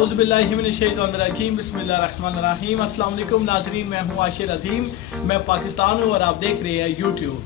आउज़ु बिल्लाहि मिनश्शैतानिर्रजीम बिस्मिल्लाहिर्रहमानिर्रहीम। अस्सलाम वालेकुम नाज़रीन, मैं हूँ आशिर अज़ीम, मैं पाकिस्तान हूँ और आप देख रहे हैं यूट्यूब।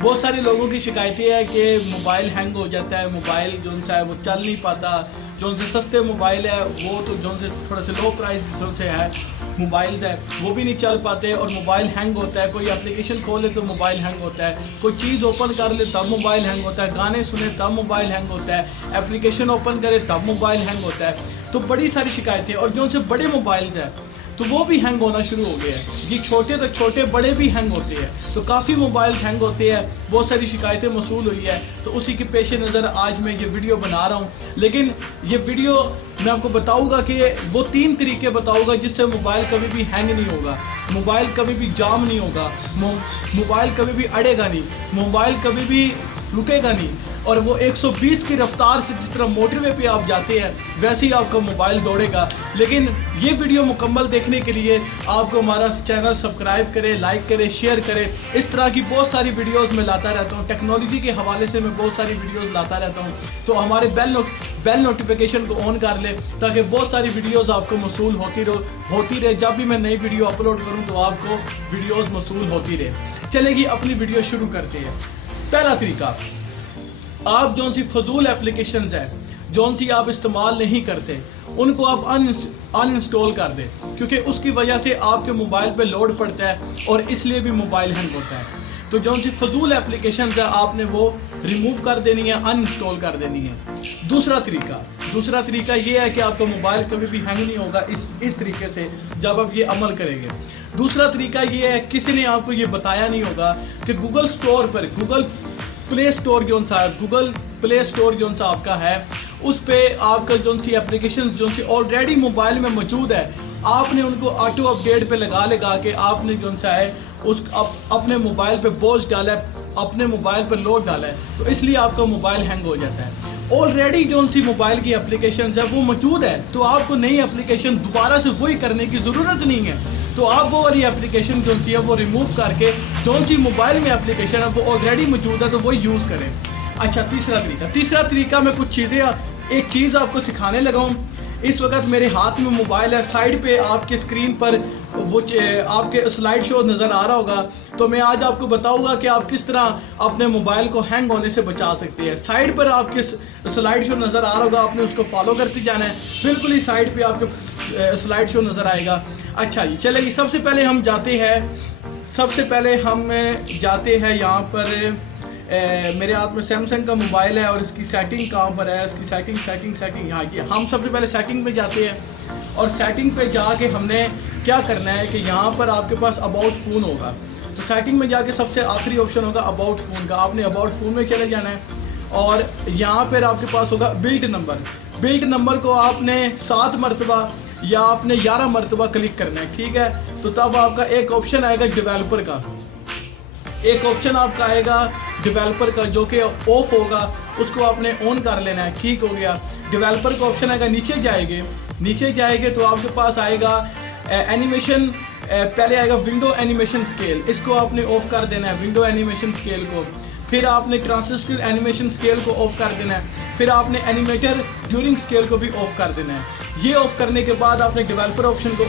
बहुत सारे लोगों की शिकायतें हैं कि मोबाइल हैंग हो जाता है, मोबाइल जो सा है वो चल नहीं पाता। जो से सस्ते मोबाइल है वो तो जो से थोड़ा से लो प्राइस जो से है मोबाइल्स है वो भी नहीं चल पाते और मोबाइल हैंग होता है। कोई एप्लीकेशन खोले तो मोबाइल हैंग होता है, कोई चीज़ ओपन कर ले तब मोबाइल हैंग होता है, गाने सुने तब मोबाइल हैंग होता है, एप्लीकेशन ओपन करे तब मोबाइल हैंग होता है। तो बड़ी सारी शिकायतें, और जो से बड़े मोबाइल्स हैं तो वो भी हैंग होना शुरू हो गया है। ये छोटे तो छोटे, बड़े भी हैंग होते हैं, तो काफ़ी मोबाइल्स हैंग होते हैं। बहुत सारी शिकायतें मौसूल हुई है, तो उसी के पेश नज़र आज मैं ये वीडियो बना रहा हूँ। लेकिन ये वीडियो मैं आपको बताऊँगा कि वो 3 तरीके बताऊँगा जिससे मोबाइल कभी भी हैंग नहीं होगा, मोबाइल कभी भी जाम नहीं होगा, मोबाइल कभी भी अड़ेगा नहीं, मोबाइल कभी भी रुकेगा नहीं, और वो 120 की रफ्तार से जिस तरह मोटरवे पे आप जाते हैं वैसे ही आपका मोबाइल दौड़ेगा। लेकिन ये वीडियो मुकम्मल देखने के लिए आपको हमारा चैनल सब्सक्राइब करें, लाइक करें, शेयर करें। इस तरह की बहुत सारी वीडियोस मैं लाता रहता हूँ, टेक्नोलॉजी के हवाले से मैं बहुत सारी वीडियोस लाता रहता हूँ। तो हमारे बेल नोटिफिकेशन को ऑन कर ले ताकि बहुत सारी वीडियोस आपको मौसूल होती रहे। जब भी मैं नई वीडियो अपलोड करूँ तो आपको वीडियोस मौसूल होती रहे। चलेगी, अपनी वीडियो शुरू करते हैं। पहला तरीका, आप जौन सी फजूल एप्लीकेशंस है, जौन सी आप इस्तेमाल नहीं करते, उनको आप अनइंस्टॉल कर दें, क्योंकि उसकी वजह से आपके मोबाइल पे लोड पड़ता है और इसलिए भी मोबाइल हैंग होता है। तो जौन सी फजूल एप्लीकेशंस है आपने वो रिमूव कर देनी है, अनइंस्टॉल कर देनी है। दूसरा तरीका ये है कि आपका मोबाइल कभी भी हैंग नहीं होगा इस तरीके से जब आप ये अमल करेंगे। दूसरा तरीका ये है, किसी ने आपको ये बताया नहीं होगा कि गूगल प्ले स्टोर जो सा है, गूगल प्ले स्टोर जो सा आपका है, उस पर आपका जो सी एप्लीकेशंस जो सी ऑलरेडी मोबाइल में मौजूद है, आपने उनको ऑटो अपडेट पे लगा के आपने जो सा है अपने मोबाइल पे बोझ डाला है, अपने मोबाइल पर लोड डाला है, तो इसलिए आपका मोबाइल हैंग हो जाता है। ऑलरेडी जो सी मोबाइल की एप्लीकेशंस है वो मौजूद है, तो आपको नई एप्लीकेशन दोबारा से वही करने की ज़रूरत नहीं है। तो आप वो वाली एप्लीकेशन जो सी है वो रिमूव करके जो सी मोबाइल में एप्लीकेशन है वो ऑलरेडी मौजूद है तो वही यूज़ करें। अच्छा, तीसरा तरीका मैं कुछ चीज़ें, एक चीज़ आपको सिखाने लगा हूँ। इस वक्त मेरे हाथ में मोबाइल है, साइड पे आपके स्क्रीन पर वो आपके स्लाइड शो नज़र आ रहा होगा। तो मैं आज आपको बताऊंगा कि आप किस तरह अपने मोबाइल को हैंग होने से बचा सकते हैं। साइड पर आपके स्लाइड शो नज़र आ रहा होगा, आपने उसको फॉलो करते जाना है। बिल्कुल ही साइड पे आपके स्लाइड शो नज़र आएगा। अच्छा जी, चलेगी, सबसे पहले हम जाते हैं यहाँ पर। मेरे हाथ में सैमसंग का मोबाइल है और इसकी सेटिंग कहाँ पर है, इसकी सेटिंग यहाँ की। हम सबसे पहले सेटिंग पे जाते हैं और सेटिंग पे जाके हमने क्या करना है कि यहाँ पर आपके पास अबाउट फ़ोन होगा, तो सेटिंग में जाके सबसे आखिरी ऑप्शन होगा अबाउट फ़ोन का। आपने अबाउट फ़ोन में चले जाना है और यहाँ पर आपके पास होगा बिल्ट नंबर को आपने 7 मरतबा या आपने 11 मरतबा क्लिक करना है, ठीक है। तो तब आपका एक ऑप्शन आएगा डेवलपर का, एक ऑप्शन आपका आएगा डेवलपर का जो कि ऑफ होगा, उसको आपने ऑन कर लेना है, ठीक हो गया। डेवलपर का ऑप्शन आएगा, नीचे जाएंगे तो आपके पास आएगा एनिमेशन, पहले आएगा विंडो एनिमेशन स्केल, इसको आपने ऑफ कर देना है, विंडो एनिमेशन स्केल को। फिर आपने ट्रांजिस्टर एनिमेशन स्केल को ऑफ कर देना है। फिर आपने एनिमेटर ड्यूरिंग स्केल को भी ऑफ कर देना है। ये ऑफ करने के बाद आपने डेवलपर ऑप्शन को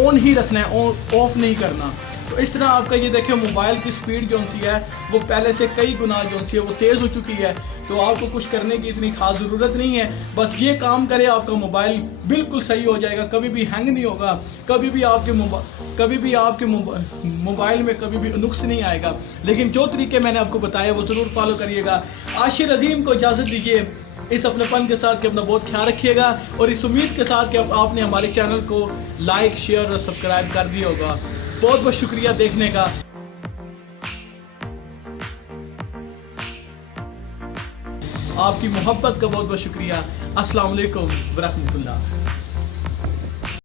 ऑन ही रखना है, ऑफ नहीं करना। तो इस तरह आपका ये देखिए मोबाइल की स्पीड जो सी है वो पहले से कई गुना जो सी है वो तेज़ हो चुकी है। तो आपको कुछ करने की इतनी खास ज़रूरत नहीं है, बस ये काम करे, आपका मोबाइल बिल्कुल सही हो जाएगा, कभी भी हैंग नहीं होगा, कभी भी आपके मोबाइल में कभी भी नुक्स नहीं आएगा। लेकिन जो तरीके मैंने आपको बताया वो ज़रूर फॉलो करिएगा। आशिर अज़ीम को इजाज़त दीजिए इस अपनेपन के साथ कि अपना बहुत ख्याल रखिएगा, और इस उम्मीद के साथ कि आपने हमारे चैनल को लाइक, शेयर और सब्सक्राइब कर दिया होगा। बहुत बहुत शुक्रिया देखने का। आपकी मोहब्बत का बहुत बहुत शुक्रिया। अस्सलाम वालेकुम व रहमतुल्लाह।